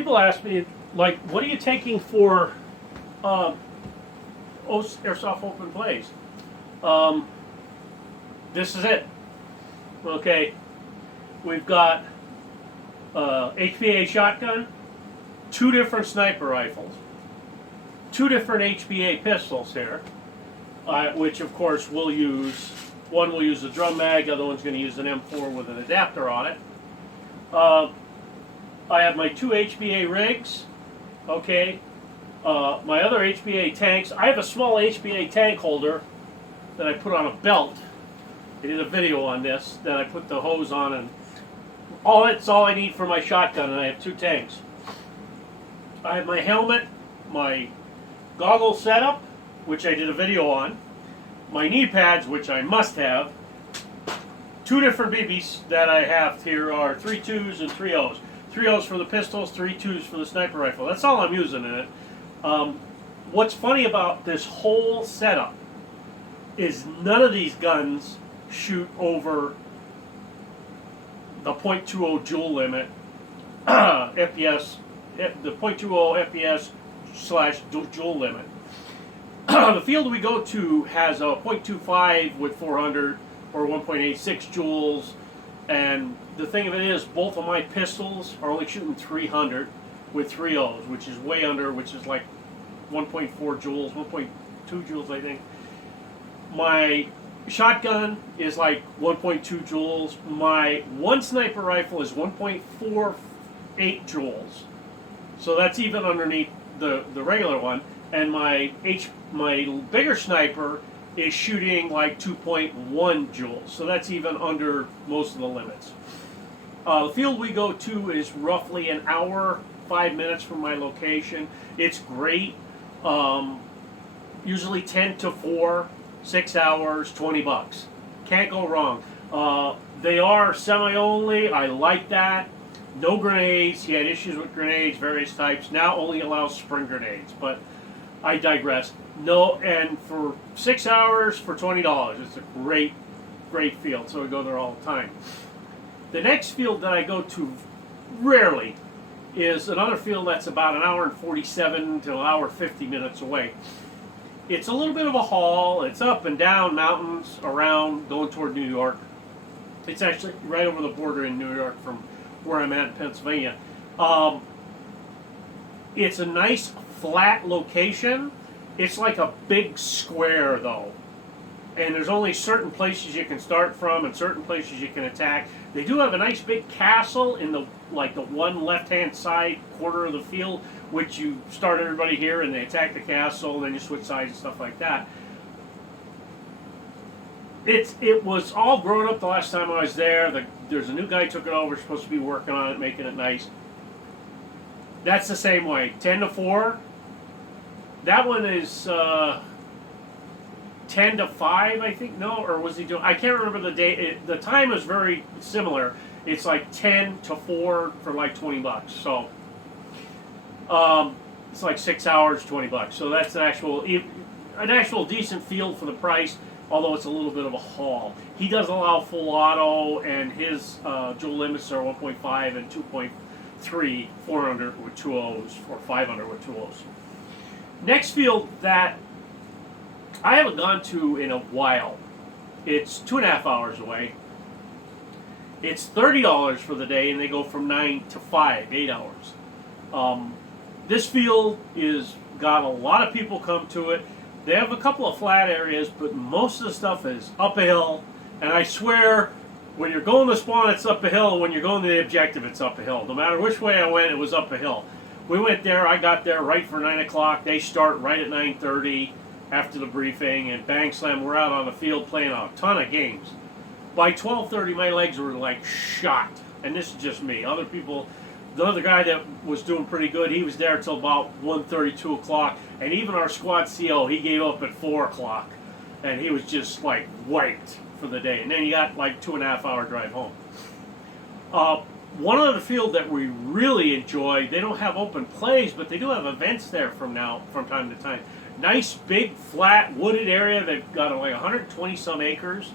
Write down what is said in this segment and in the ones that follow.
People ask me, like, what are you taking for Airsoft Open Plays? This is it. Okay, we've got HPA shotgun, 2 different sniper rifles, 2 different HPA pistols here, which of course we'll use. One will use a drum mag, the other one's going to use an M4 with an adapter on it. I have my 2 HPA rigs, okay. My other HPA tanks. I have a small HPA tank holder that I put on a belt. I did a video on this that I put the hose on, and that's all I need for my shotgun, and I have 2 tanks. I have my helmet, my goggle setup, which I did a video on, my knee pads, which I must have. 2 different BBs that I have here are 3 2s and 3 0s. 3 0s for the pistols, 3 2s for the sniper rifle. That's all I'm using in it. What's funny about this whole setup is none of these guns shoot over the .20 joule limit, FPS, the .20 FPS / joule limit. The field we go to has a .25 with 400 or 1.86 joules, and the thing of it is, both of my pistols are only shooting 300 with 3 0s, which is way under, which is like 1.4 joules, 1.2 joules, I think. My shotgun is like 1.2 joules. My one sniper rifle is 1.48 joules. So that's even underneath the regular one. And my bigger sniper is shooting like 2.1 joules. So that's even under most of the limits. The field we go to is roughly an hour, 5 minutes from my location. It's great. Usually 10 to 4, 6 hours, $20. Can't go wrong. They are semi-only. I like that. No grenades. He had issues with grenades, various types. Now only allows spring grenades, but I digress. No, and for 6 hours for $20, it's a great field. So I go there all the time. The next field that I go to rarely is another field that's about an hour and 47 to an hour 50 minutes away. It's a little bit of a haul. It's up and down mountains, around, going toward New York. It's actually right over the border in New York from where I'm at in Pennsylvania. It's a nice flat location. It's like a big square though. And there's only certain places you can start from and certain places you can attack. They do have a nice big castle in the one left-hand side quarter of the field, which you start everybody here and they attack the castle, and then you switch sides and stuff like that. It was all grown up the last time I was there. There's a new guy took it over, supposed to be working on it, making it nice. That's the same way, 10 to 4. That one is 10 to 5, I think. No, or was he doing? I can't remember the day. The time is very similar. It's like 10 to 4 for like $20. So it's like 6 hours, $20. So that's an actual decent field for the price. Although it's a little bit of a haul. He does allow full auto, and his joule limits are 1.5 and 2.3, 400 with 2 O's, or 500 with 2 O's. Next field that I haven't gone to in a while. It's 2.5 hours away. It's $30 for the day, and they go from 9 to 5, 8 hours. This field is got a lot of people come to it. They have a couple of flat areas, but most of the stuff is up a hill. And I swear, when you're going to spawn, it's up a hill. And when you're going to the objective, it's up a hill. No matter which way I went, it was up a hill. We went there. I got there right for 9 o'clock. They start right at 9:30 after the briefing. And bang, slam, we're out on the field playing a ton of games. By 12:30, my legs were like shot. And this is just me. Other people... The other guy that was doing pretty good, he was there till about 1:30, 2 o'clock. And even our squad CO, he gave up at 4 o'clock. And he was just like wiped for the day. And then he got like 2.5 hour drive home. One other field that we really enjoy, they don't have open plays, but they do have events there from time to time. Nice, big, flat, wooded area. They've got like 120 some acres.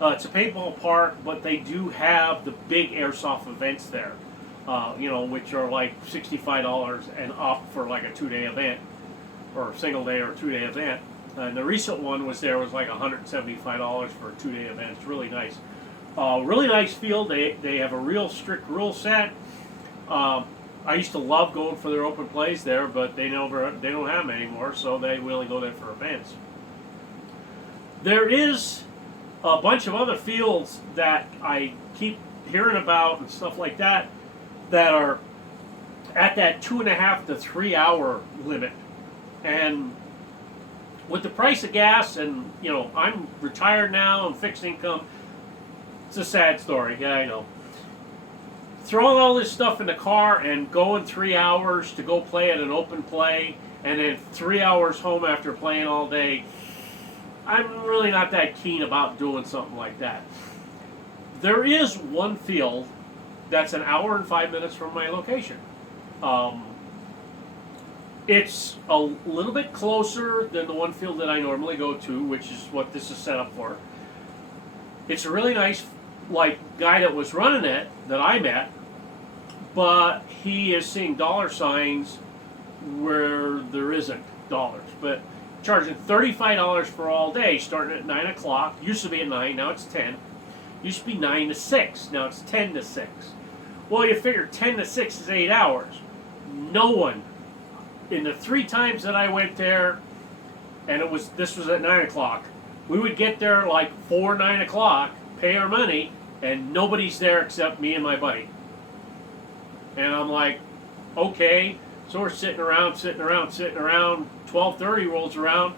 It's a paintball park, but they do have the big airsoft events there. you know, which are like $65 and up for like a 2-day event, or a single day or 2-day event. And the recent one was like $175 for a 2-day event. It's really nice. Really nice field. They have a real strict rule set. I used to love going for their open plays there, but they don't have them anymore, so we only go there for events. There is a bunch of other fields that I keep hearing about and stuff like that are at that 2.5 to 3 hour limit. And with the price of gas, and you know, I'm retired now and fixed income, it's a sad story. Yeah, I know. Throwing all this stuff in the car and going 3 hours to go play at an open play, and then 3 hours home after playing all day, I'm really not that keen about doing something like that. There is one field that's an hour and 5 minutes from my location. It's a little bit closer than the one field that I normally go to, which is what this is set up for. It's a really nice, like, guy that was running it that I met, but he is seeing dollar signs where there isn't dollars. But charging $35 for all day, starting at 9 o'clock. Used to be at 9, now it's 10. Used to be 9 to 6, now it's 10 to 6. Well, you figure 10 to 6 is 8 hours. No one, in the 3 times that I went there, and this was at 9 o'clock, we would get there like 9 o'clock, pay our money, and nobody's there except me and my buddy. And I'm like, okay. So we're sitting around. 12:30 rolls around.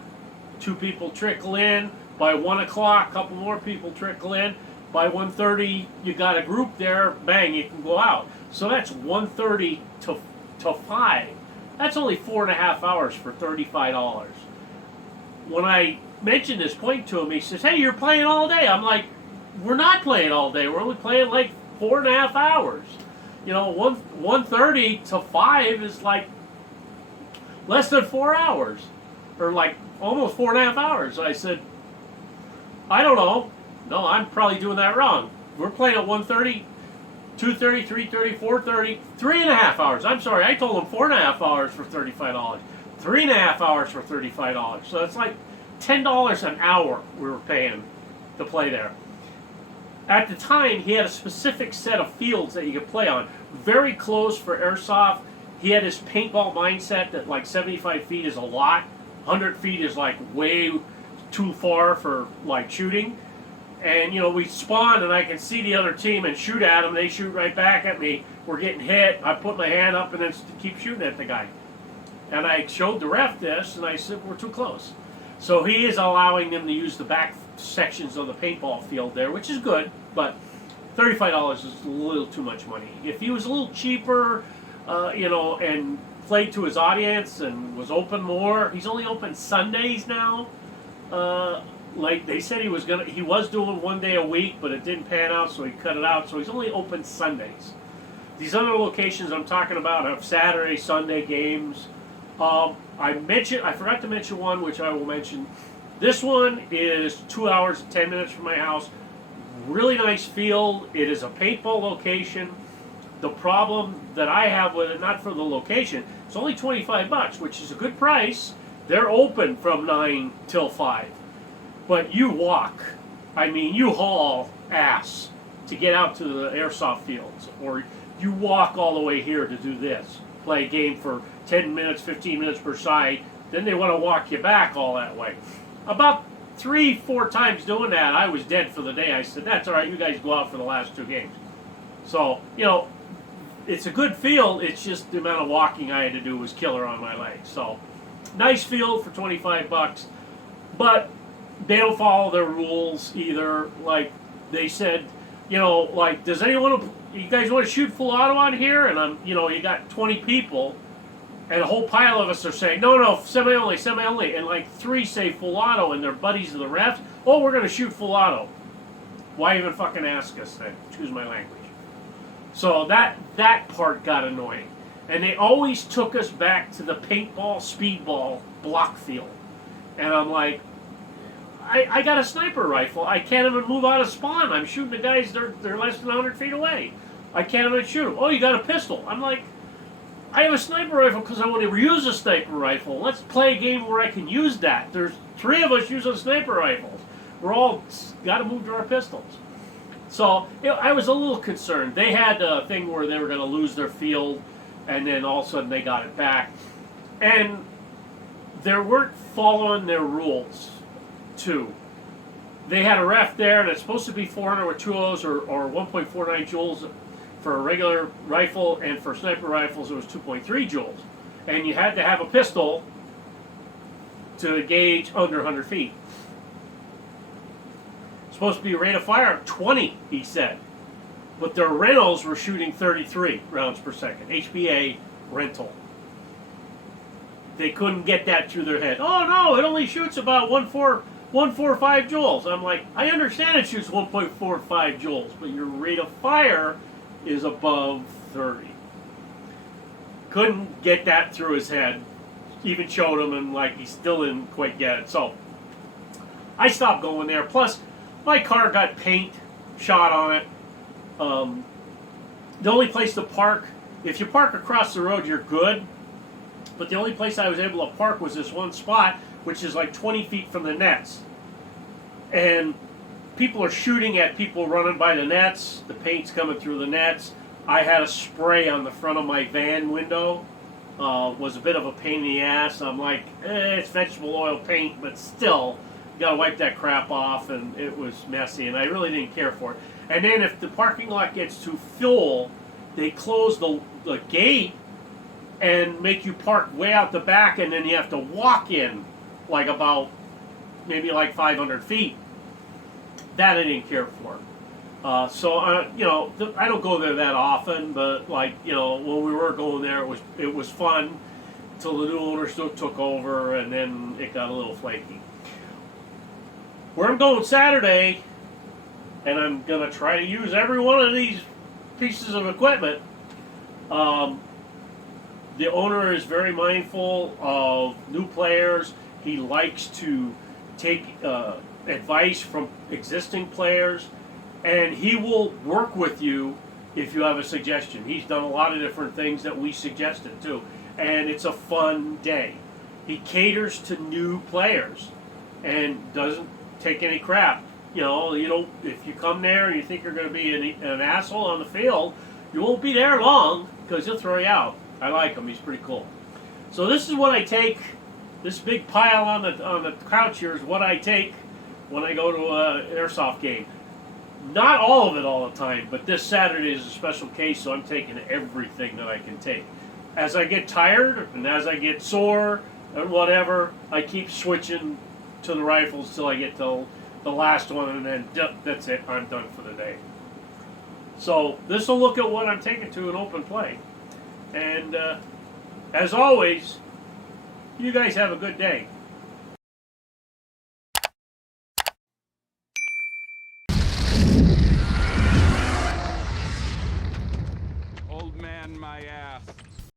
2 people trickle in. By 1 o'clock, a couple more people trickle in. By 1:30, you got a group there. Bang, you can go out. So that's 1:30 to 5. That's only 4.5 hours for $35. When I mentioned this point to him, he says, "Hey, you're playing all day." I'm like, "We're not playing all day. We're only playing like 4.5 hours." You know, 1:30 to 5 is like less than 4 hours, or like almost 4.5 hours. I said, "I don't know. No, I'm probably doing that wrong. We're playing at 1:30, 2:30, 3:30, 4:30, 3.5 hours. I'm sorry, I told him 4.5 hours for $35. 3.5 hours for $35. So it's like $10 an hour we were paying to play there. At the time, he had a specific set of fields that you could play on. Very close for airsoft. He had his paintball mindset that like 75 feet is a lot. 100 feet is like way too far for like shooting. And you know, we spawn and I can see the other team and shoot at them. They shoot right back at me. We're getting hit. I put my hand up and then keep shooting at the guy. And I showed the ref this and I said, we're too close. So he is allowing them to use the back sections of the paintball field there, which is good, but $35 is a little too much money. If he was a little cheaper, you know, and played to his audience and was open more, he's only open Sundays now. Like they said he was doing 1 day a week, but it didn't pan out, so he cut it out. So he's only open Sundays. These other locations I'm talking about have Saturday, Sunday games. I forgot to mention one, which I will mention. This one is 2 hours and 10 minutes from my house. Really nice field. It is a paintball location. The problem that I have with it, not for the location, it's only $25, which is a good price. They're open from 9 till 5. But you walk. I mean, you haul ass to get out to the airsoft fields. Or you walk all the way here to do this. Play a game for 10 minutes, 15 minutes per side. Then they want to walk you back all that way. About 3-4 times doing that, I was dead for the day. I said, that's all right, you guys go out for the last 2 games. So, you know, it's a good field. It's just the amount of walking I had to do was killer on my legs. So, nice field for $25. But they don't follow their rules either. Like, they said, you know, like, does anyone, you guys want to shoot full auto on here? And you know, you got 20 people. And a whole pile of us are saying, no, semi-only. And like 3 say full auto, and they're buddies of the refs. Oh, we're going to shoot full auto. Why even fucking ask us then? Excuse my language. So that part got annoying. And they always took us back to the paintball, speedball block field. And I'm like, I got a sniper rifle. I can't even move out of spawn. I'm shooting the guys, they're less than 100 feet away. I can't even shoot them. Oh, you got a pistol. I'm like, I have a sniper rifle because I want to use a sniper rifle. Let's play a game where I can use that. There's 3 of us using sniper rifles. We're all got to move to our pistols. So I was a little concerned. They had a thing where they were going to lose their field, and then all of a sudden they got it back. And they weren't following their rules, too. They had a ref there, and it's supposed to be 400 with 2 O's or 1.49 joules for a regular rifle, and for sniper rifles it was 2.3 joules. And you had to have a pistol to engage under 100 feet. Supposed to be a rate of fire of 20, he said. But their rentals were shooting 33 rounds per second. HBA rental. They couldn't get that through their head. Oh no, it only shoots about 145 joules. I'm like, I understand it shoots 1.45 joules, but your rate of fire is above 30. Couldn't get that through his head. Even showed him, and like he still didn't quite get it. So I stopped going there. Plus, my car got paint shot on it. The only place to park, if you park across the road, you're good. But the only place I was able to park was this one spot, which is like 20 feet from the nets. And people are shooting at people running by the nets. The paint's coming through the nets. I had a spray on the front of my van window. Was a bit of a pain in the ass. I'm like, it's vegetable oil paint, but still, you gotta wipe that crap off, and it was messy, and I really didn't care for it. And then if the parking lot gets too full, they close the gate and make you park way out the back, and then you have to walk in like about maybe like 500 feet. That I didn't care for. You know, I don't go there that often, but like, you know, when we were going there, it was fun until the new owner took over, and then it got a little flaky. Where I'm going Saturday, and I'm gonna try to use every one of these pieces of equipment. The owner is very mindful of new players. He likes to take advice from existing players, and he will work with you if you have a suggestion. He's done a lot of different things that we suggested too, and it's a fun day. He caters to new players and doesn't take any crap. You know, if you come there and you think you're going to be an asshole on the field, you won't be there long because he'll throw you out. I like him. He's pretty cool. So this is what I take. This big pile on the couch here is what I take when I go to an airsoft game. Not all of it all the time, but this Saturday is a special case, so I'm taking everything that I can take. As I get tired and as I get sore and whatever, I keep switching to the rifles till I get to the last one, and then that's it. I'm done for the day. So this will look at what I'm taking to an open play. And as always, you guys have a good day.